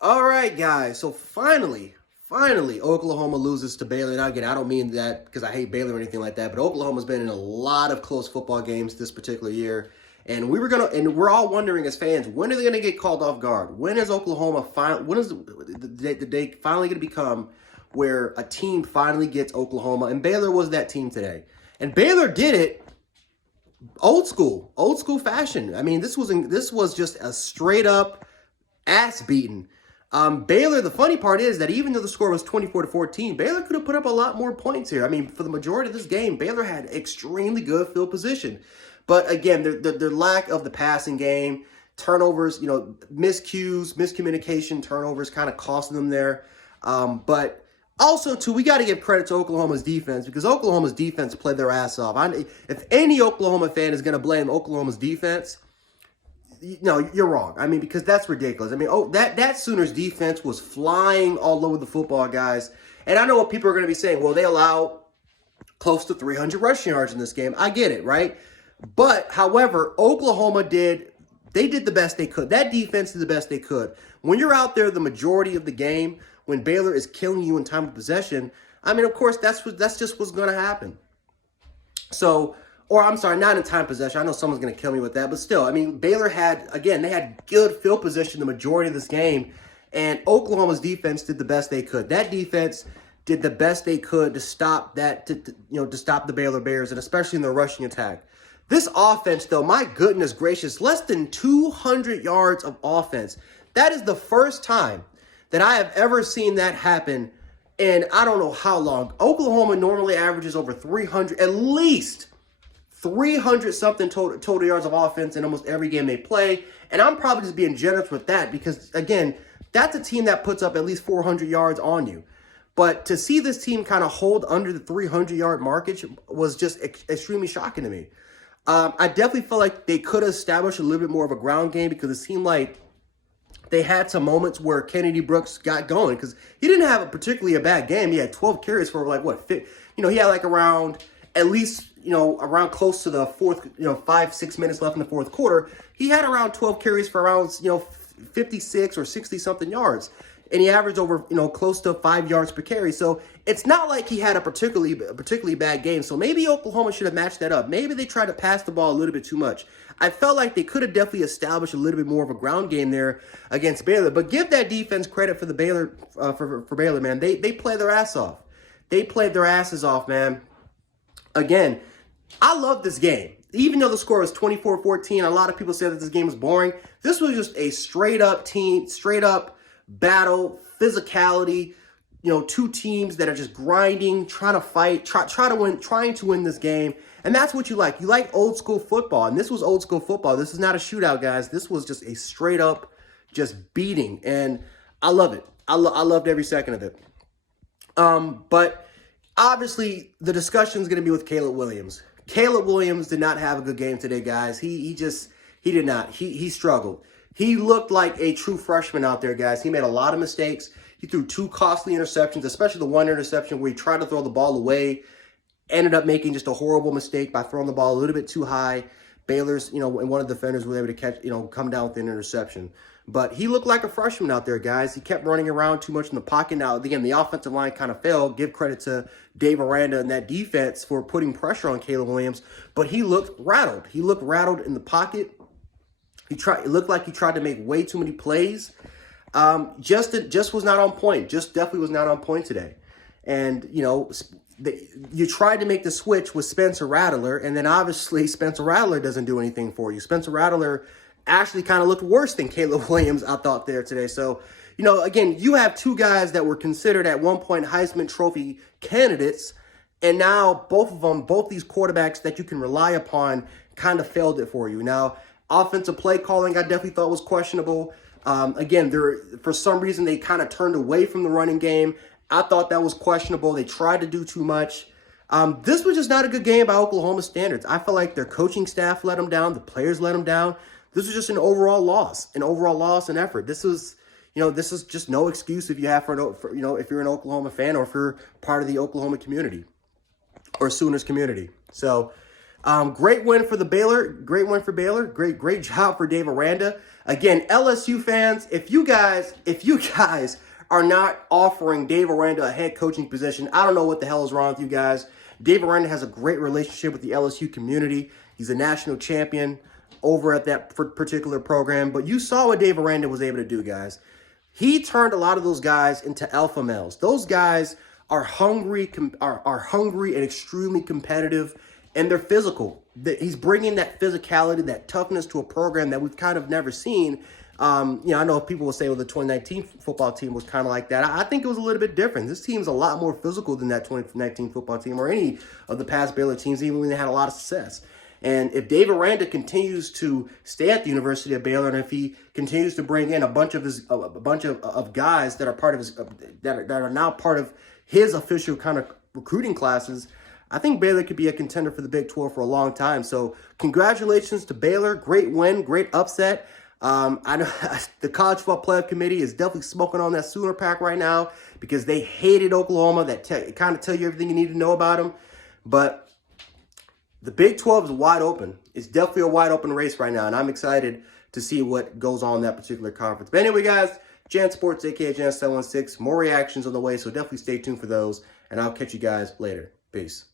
All right, guys. So finally, Oklahoma loses to Baylor. Now, again, I don't mean that because I hate Baylor or anything like that, but Oklahoma's been in a lot of close football games this particular year. And we're all wondering as fans, when are they gonna get called off guard? When is Oklahoma when is the day finally gonna become where a team finally gets Oklahoma? And Baylor was that team today. And Baylor did it old school fashion. I mean, this was just a straight up ass beating. Baylor, the funny part is that even though the score was 24-14, Baylor could have put up a lot more points here. I mean, for the majority of this game, Baylor had extremely good field position. But again, their lack of the passing game, turnovers, miscues, miscommunication, turnovers kind of costing them there. But also, too, we got to give credit to Oklahoma's defense because Oklahoma's defense played their ass off. If any Oklahoma fan is going to blame Oklahoma's defense, no, you're wrong. I mean, because that's ridiculous. I mean, that Sooners defense was flying all over the football, guys. And I know what people are going to be saying. Well, they allow close to 300 rushing yards in this game. I get it, right? But, however, Oklahoma did the best they could. That defense did the best they could. When you're out there the majority of the game, when Baylor is killing you in time of possession, I mean, of course, that's just what's going to happen. So, or I'm sorry, not in time possession. I know someone's going to kill me with that, but still, I mean, Baylor they had good field position the majority of this game, and Oklahoma's defense did the best they could. That defense did the best they could to stop to stop the Baylor Bears, and especially in the rushing attack. This offense, though, my goodness gracious, less than 200 yards of offense. That is the first time that I have ever seen that happen in I don't know how long. Oklahoma normally averages over 300, at least 300 something total yards of offense in almost every game they play. And I'm probably just being generous with that because, again, that's a team that puts up at least 400 yards on you. But to see this team kind of hold under the 300-yard markage was just extremely shocking to me. I definitely feel like they could have established a little bit more of a ground game because it seemed like they had some moments where Kennedy Brooks got going because he didn't have particularly a bad game. He had 12 carries for he had like around at least, around close to the fourth, 5-6 minutes left in the fourth quarter. He had around 12 carries for around, 56 or 60 something yards. And he averaged over, close to 5 yards per carry. So it's not like he had a particularly bad game. So maybe Oklahoma should have matched that up. Maybe they tried to pass the ball a little bit too much. I felt like they could have definitely established a little bit more of a ground game there against Baylor. But give that defense credit for the Baylor, for Baylor, man. They played their ass off. They played their asses off, man. Again, I love this game. Even though the score was 24-14, a lot of people said that this game was boring. This was just a straight up battle, physicality, two teams that are just grinding, trying to fight, trying to win this game. And that's what you like. You like old school football. And this was old school football. This is not a shootout, guys. This was just a straight up just beating. And I love it. I loved every second of it. But obviously the discussion is going to be with Caleb Williams. Caleb Williams did not have a good game today, guys. He did not. He struggled. He looked like a true freshman out there, guys. He made a lot of mistakes. He threw 2 costly interceptions, especially the one interception where he tried to throw the ball away, ended up making just a horrible mistake by throwing the ball a little bit too high. Baylor's, and one of the defenders was able to catch, come down with an interception. But he looked like a freshman out there, guys. He kept running around too much in the pocket. Now, again, the offensive line kind of failed. Give credit to Dave Aranda and that defense for putting pressure on Caleb Williams. But he looked rattled. He looked rattled in the pocket. It looked like he tried to make way too many plays. Just was not on point. Just definitely was not on point today. And, you tried to make the switch with Spencer Rattler, and then obviously Spencer Rattler doesn't do anything for you. Spencer Rattler actually kind of looked worse than Caleb Williams, I thought, there today. So, again, you have 2 guys that were considered at one point Heisman Trophy candidates, and now both these quarterbacks that you can rely upon kind of failed it for you. Now, offensive play calling I definitely thought was questionable. Again, for some reason they kind of turned away from the running game. I thought that was questionable. They tried to do too much. This was just not a good game by Oklahoma standards. I feel like their coaching staff let them down. The players let them down. This was just an overall loss in effort. This is just no excuse if you have if you're an Oklahoma fan or if you're part of the Oklahoma community or Sooners community. So, Great win for the Baylor. Great win for Baylor. Great job for Dave Aranda. Again, LSU fans, if you guys are not offering Dave Aranda a head coaching position, I don't know what the hell is wrong with you guys. Dave Aranda has a great relationship with the LSU community. He's a national champion over at that particular program. But you saw what Dave Aranda was able to do, guys. He turned a lot of those guys into alpha males. Those guys are hungry, are hungry and extremely competitive, and they're physical. He's bringing that physicality, that toughness to a program that we've kind of never seen. I know people will say, well, the 2019 football team was kind of like that. I think it was a little bit different. This team's a lot more physical than that 2019 football team or any of the past Baylor teams, even when they had a lot of success. And if Dave Aranda continues to stay at the University of Baylor, and if he continues to bring in a bunch of guys that are part of his that are now part of his official kind of recruiting classes, I think Baylor could be a contender for the Big 12 for a long time. So congratulations to Baylor. Great win, great upset. I know the College Football Playoff Committee is definitely smoking on that Sooner Pack right now because they hated Oklahoma. That kind of tell you everything you need to know about them. But the Big 12 is wide open. It's definitely a wide open race right now, and I'm excited to see what goes on in that particular conference. But anyway, guys, Jan Sports, a.k.a. Jan716. More reactions on the way, so definitely stay tuned for those, and I'll catch you guys later. Peace.